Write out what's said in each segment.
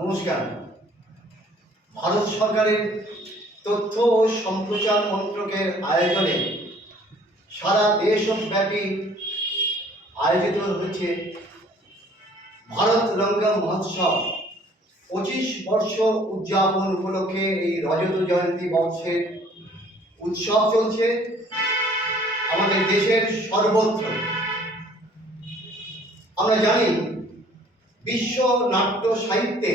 নমস্কার। ভারত সরকারের তথ্য ও সম্প্রচার মন্ত্রকের আয়োজনে সারা দেশব্যাপী আয়োজিত হচ্ছে ভারত রঙ্গম মহোৎসব। 25 বর্ষ উদযাপন উপলক্ষে এই রজত জয়ন্তী বর্ষের উৎসব চলছে আমাদের দেশের সর্বত্র। আমরা জানি বিশ্ব নাট্য সাহিত্যে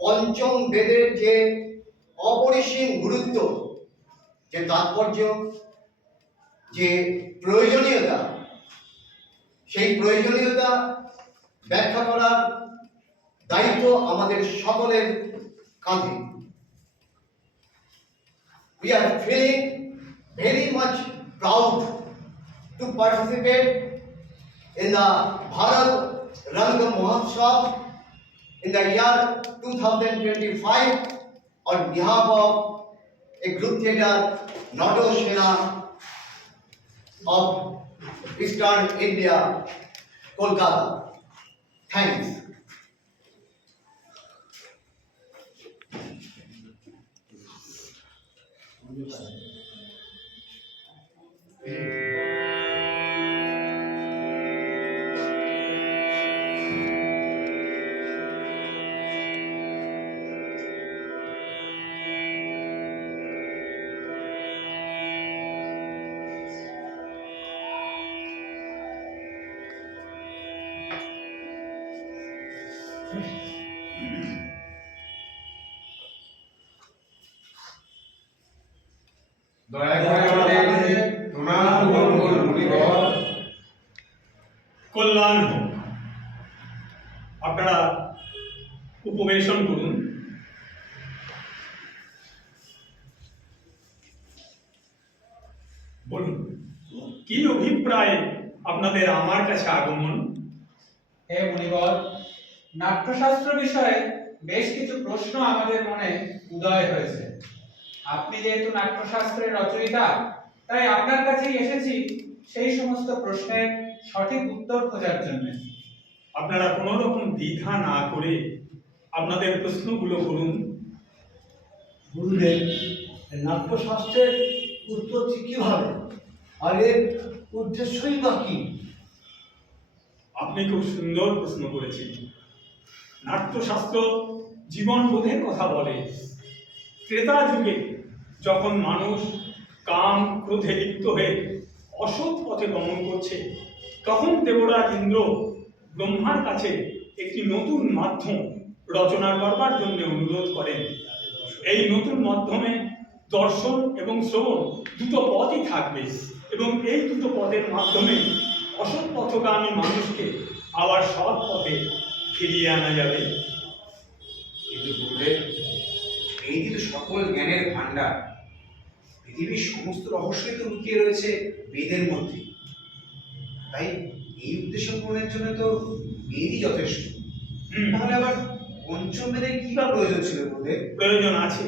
পঞ্চম বেদের যে অপরিসীম গুরুত্ব, যে তাৎপর্য, যে প্রয়োজনীয়তা, সেই প্রয়োজনীয়তা ব্যাখ্যা করার দায়িত্ব আমাদের সকলের কাঁধে। We are feeling very much proud to participate in the Bharat Rangam Mahotsav in the year 2025 on behalf of a group theatre, Nato Sena of Eastern India, Kolkata. Thanks. দয়া করে আমাদের প্রণাম গ্রহণ করুন মুনিবর। কল্যাণ হোক। আপনারা উপবেশন করুন। বলুন, কি অভিপ্রায় আপনাদের আমার কাছে আগমন? হে মুনিবর, নাট্যশাস্ত্র বিষয়ে বেশ কিছু প্রশ্ন আমাদের মনে উদয় হয়েছে। আপনি যেহেতু নাট্যশাস্ত্রের রচয়িতা, তাই আপনার কাছেই এসেছি সেই সমস্ত প্রশ্নের সঠিক উত্তর খোঁজার জন্য। আপনারা কোনো রকম দ্বিধা না করে আপনাদের প্রশ্নগুলো করুন। গুরুদেব, নাট্যশাস্ত্রের উৎপত্তি কিভাবে, আর এর উদ্দেশ্যই বা কি? আপনি খুব সুন্দর প্রশ্ন করেছেন। নাট্যশাস্ত্র জীবনবোধের কথা বলে। ত্রেতা যুগে যখন মানুষ কাম ক্রোধে লিপ্ত হয়ে অসৎ পথে গমন করছে, তখন দেবরাজ ইন্দ্র ব্রহ্মার কাছে একটি নতুন মাধ্যম রচনা করবার জন্য অনুরোধ করেন। এই নতুন মাধ্যমে দর্শন এবং শ্রবণ দুটো পথই থাকবে, এবং এই দুটো পথের মাধ্যমে অসৎ পথগামী মানুষকে আবার সৎ পথে ফিরিয়ে আনা যাবে। কিন্তু গুরুদেব, এই কিন্তু সকল জ্ঞানের ভান্ডার। পৃথিবীর সমস্ত রহস্যই তো লুকিয়ে রয়েছে বেদের মধ্যে। তাই এই উদ্দেশ্য পূরণের জন্য তো বেদই যথেষ্ট। তাহলে আবার পঞ্চম বেদের কি বা প্রয়োজন ছিল গুরুদেব? প্রয়োজন আছে।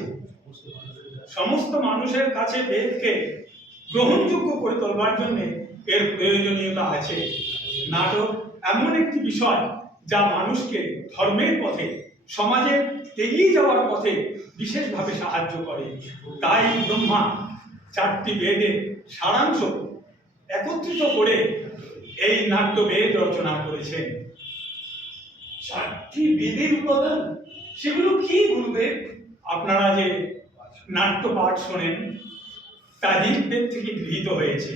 সমস্ত মানুষের কাছে বেদকে গ্রহণযোগ্য করে তোলবার জন্য এর প্রয়োজনীয়তা আছে। নাটক এমন একটি বিষয় যা মানুষকে ধর্মের পথে, সমাজের এগিয়ে যাওয়ার পথে বিশেষভাবে সাহায্য করে। তাই ব্রহ্মা 4টি বেদের সারাংশ একত্রিত করে এই নাট্যবেদ রচনা করেছেন। 4টি বেদের উপাদান, সেগুলো কি গুরুদেব? আপনারা যে নাট্য পাঠ শোনেন তা ঋগ্বেদ থেকে গৃহীত হয়েছে।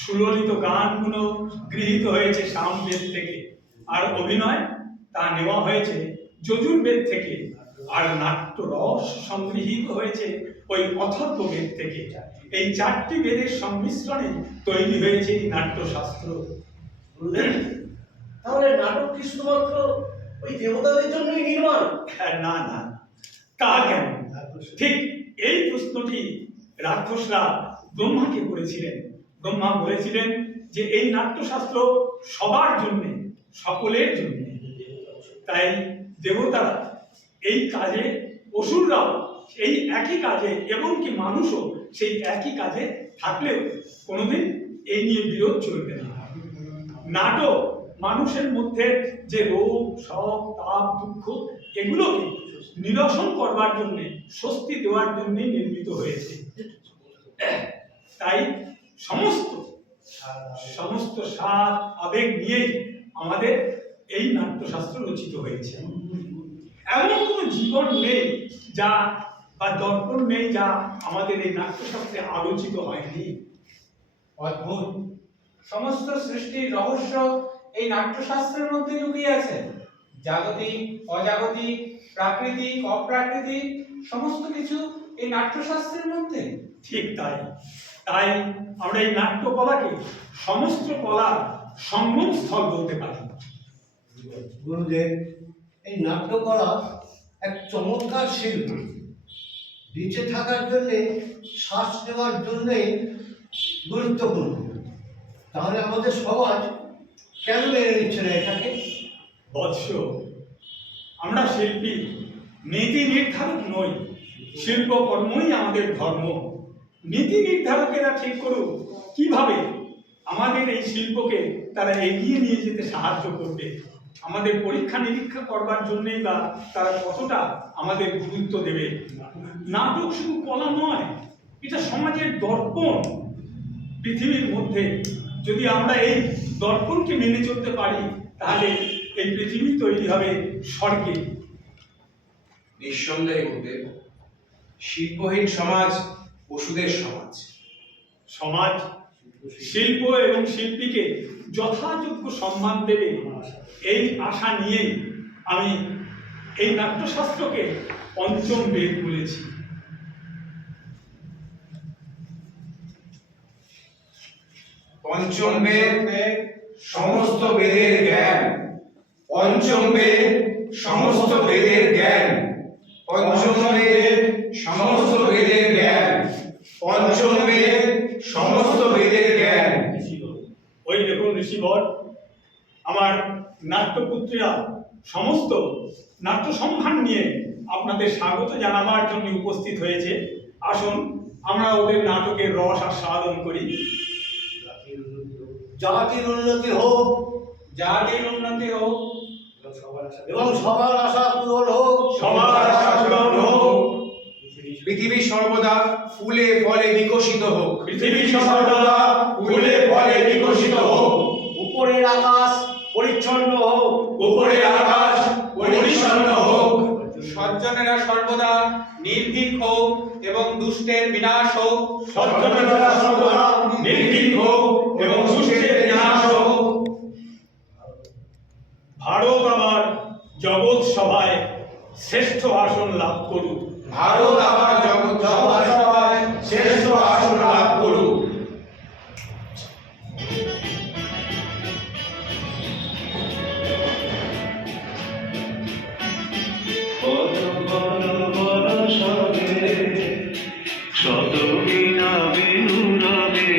সুললিত গানগুলো গৃহীত হয়েছে সামবেদ থেকে, আর অভিনয় তা নেওয়া হয়েছে যজুর্বেদ থেকে, আর নাট্য রস সংগৃহীত হয়েছে ওই অথর্ববেদ থেকে। এই 4টি বেদের সংমিশ্রণে তৈরি হয়েছে এই নাট্যশাস্ত্র। গুরুদেব, তাহলে নাটক কি শুধুমাত্র ওই দেবতাদের জন্যই নির্মাণ? না না, তা কেন? ঠিক এই প্রশ্নটি রাক্ষসরা ব্রহ্মাকে করেছিলেন। ব্রহ্মা বলেছিলেন যে এই নাট্যশাস্ত্র সবার জন্য, সকলের জন্য। তাই দেবতারা এই কাজে, অসুররাও এই একই কাজে, এমনকি মানুষও সেই একই কাজে থাকলেও কোনোদিন এই নিয়ে বিরোধ চলবে না। নাটক মানুষের মধ্যে যে রোগ, শোক, তাপ, দুঃখ এগুলোকে নিরসন করবার জন্য, স্বস্তি দেওয়ার জন্য নির্মিত হয়েছে। তাই সমস্ত স্বাদ আবেগ নিয়েই আমাদের এই নাট্যশাস্ত্র রচিত হয়েছে। এমন কোনো জীবন নেই যা বা দর্পণ নেই যা আমাদের এই নাট্যশাস্ত্রে আলোচিত হয়নি। অদ্ভুত! সমস্ত সৃষ্টির রহস্য এই নাট্যশাস্ত্রের মধ্যে লুকিয়ে আছে। জাগতিক, অজাগতিক, প্রাকৃতিক, অপ্রাকৃতিক সমস্ত কিছু এই নাট্যশাস্ত্রের মধ্যে। ঠিক তাই। তাই আমরা এই নাট্যকলাকে সমস্ত কলার সঙ্গম স্থল বলতে পারি। গুরুদেব, এই নাট্যকলা এক চমৎকার শিল্প। বেঁচে থাকার জন্যে, শ্বাস নেওয়ার জন্যে গুরুত্বপূর্ণ। তাহলে আমাদের সমাজ কেন মেনে নিচ্ছে না এটাকে? বৎস, আমরা শিল্পী, নীতি নির্ধারক নই। শিল্পকর্মই আমাদের ধর্ম। নীতি নির্ধারকেরা ঠিক করুক কিভাবে আমাদের এই শিল্পকে তারা এগিয়ে নিয়ে যেতে সাহায্য করবে। আমাদের পরীক্ষা নিরীক্ষা করবার জন্যই বা তারা কতটা আমাদের গুরুত্ব দেবে। নাটক শুধু কলা নয়, এটা সমাজের দর্পণ। পৃথিবীর মধ্যে যদি আমরা এই দর্পণকে মেনে চলতে পারি, তাহলে এই পৃথিবী তৈরি হবে স্বর্গে। নিঃসন্দেহে গুরুদেব, শিল্পহীন সমাজ পশুদের সমাজ। সমাজ শিল্প এবং শিল্পীকে যথাযোগ্য সম্মান দেবে, এই আশা নিয়েই আমি এই নাট্যশাস্ত্রকে পঞ্চম বেদ বলেছি। পঞ্চম বেদ সমস্ত বেদের জ্ঞান। পঞ্চম বেদ সমস্ত বেদের জ্ঞান। পঞ্চম বেদ সমস্ত বেদের জ্ঞান। পঞ্চম বেদ সমস্ত বেদের জ্ঞান। ওই দেখুন ঋষিবর, আমার নাট্যপুত্রীরা সমস্ত নাট্য সম্ভার নিয়ে আপনাদের স্বাগত জানাবার জন্য উপস্থিত হয়েছে। আসুন আমরা ওদের নাটকের রস আস্বাদন করি। জাতির উন্নতি হোক, জাতির উন্নতি হোক এবং সবার আশা পূরণ হোক। সবার আশা পূরণ হোক। পৃথিবী সর্বদা ফুলে ফলে বিকশিত হোক। পৃথিবী সর্বদা ফুলে ফলে বিকশিত হোক। উপরের আকাশ পরিচ্ছন্ন হোক। উপরের আকাশ পরিচ্ছন্ন হোক। সজ্জনেরা সর্বদা নির্ভীক হোক এবং দুষ্টের বিনাশ হোক। সজ্জনেরা সর্বদা নির্ভীক হোক এবং দুষ্টের বিনাশ হোক। ভারত আবার জগৎ সভায় শ্রেষ্ঠ আসন লাভ করুক। ভারত আবার জগৎ সভায় শ্রেষ্ঠ আসন লাভ করুক। শত বিনা বিনুরবে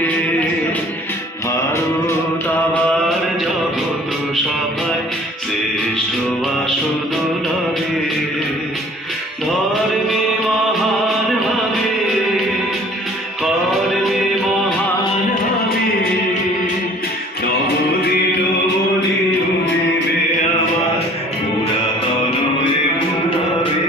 ভারত আবার জগৎ সভায় শ্রেষ্ঠ আসন লবে। ধর্মে মহান হবে, কর্মে মহান হবে। নবদিন বলি উঠিবে আবার পুরাতন ঘুরাবে।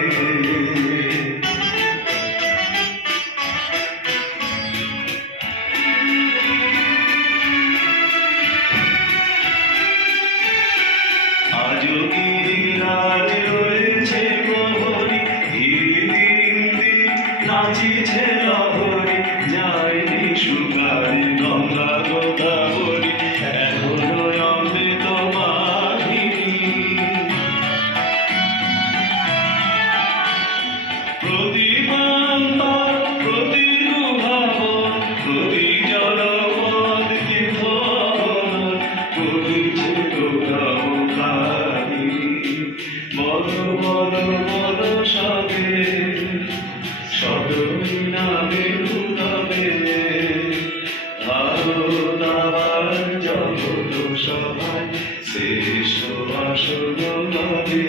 আজও গিরিরাজ রয়েছে প্রহরী, ধীরে ধীরে নাচিছে লহরী। যায়নি সুগারে গঙ্গা গোদাবরী, এখনো অমৃত বাহিনী। প্রতি প্রান্তর, প্রতি ভবন, প্রতি জনপদ তীর্থবন, করিছে গৌরবকারী। বল বল বল সবে, সদয় নামে উঠবে। ভারত আবার জগৎ সভায় শ্রেষ্ঠ আসন লবে।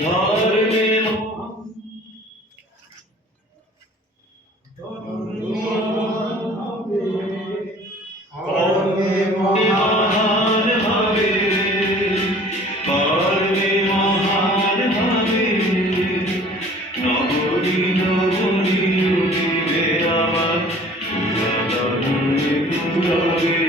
ধর্মে মহান হবে, উড়াবে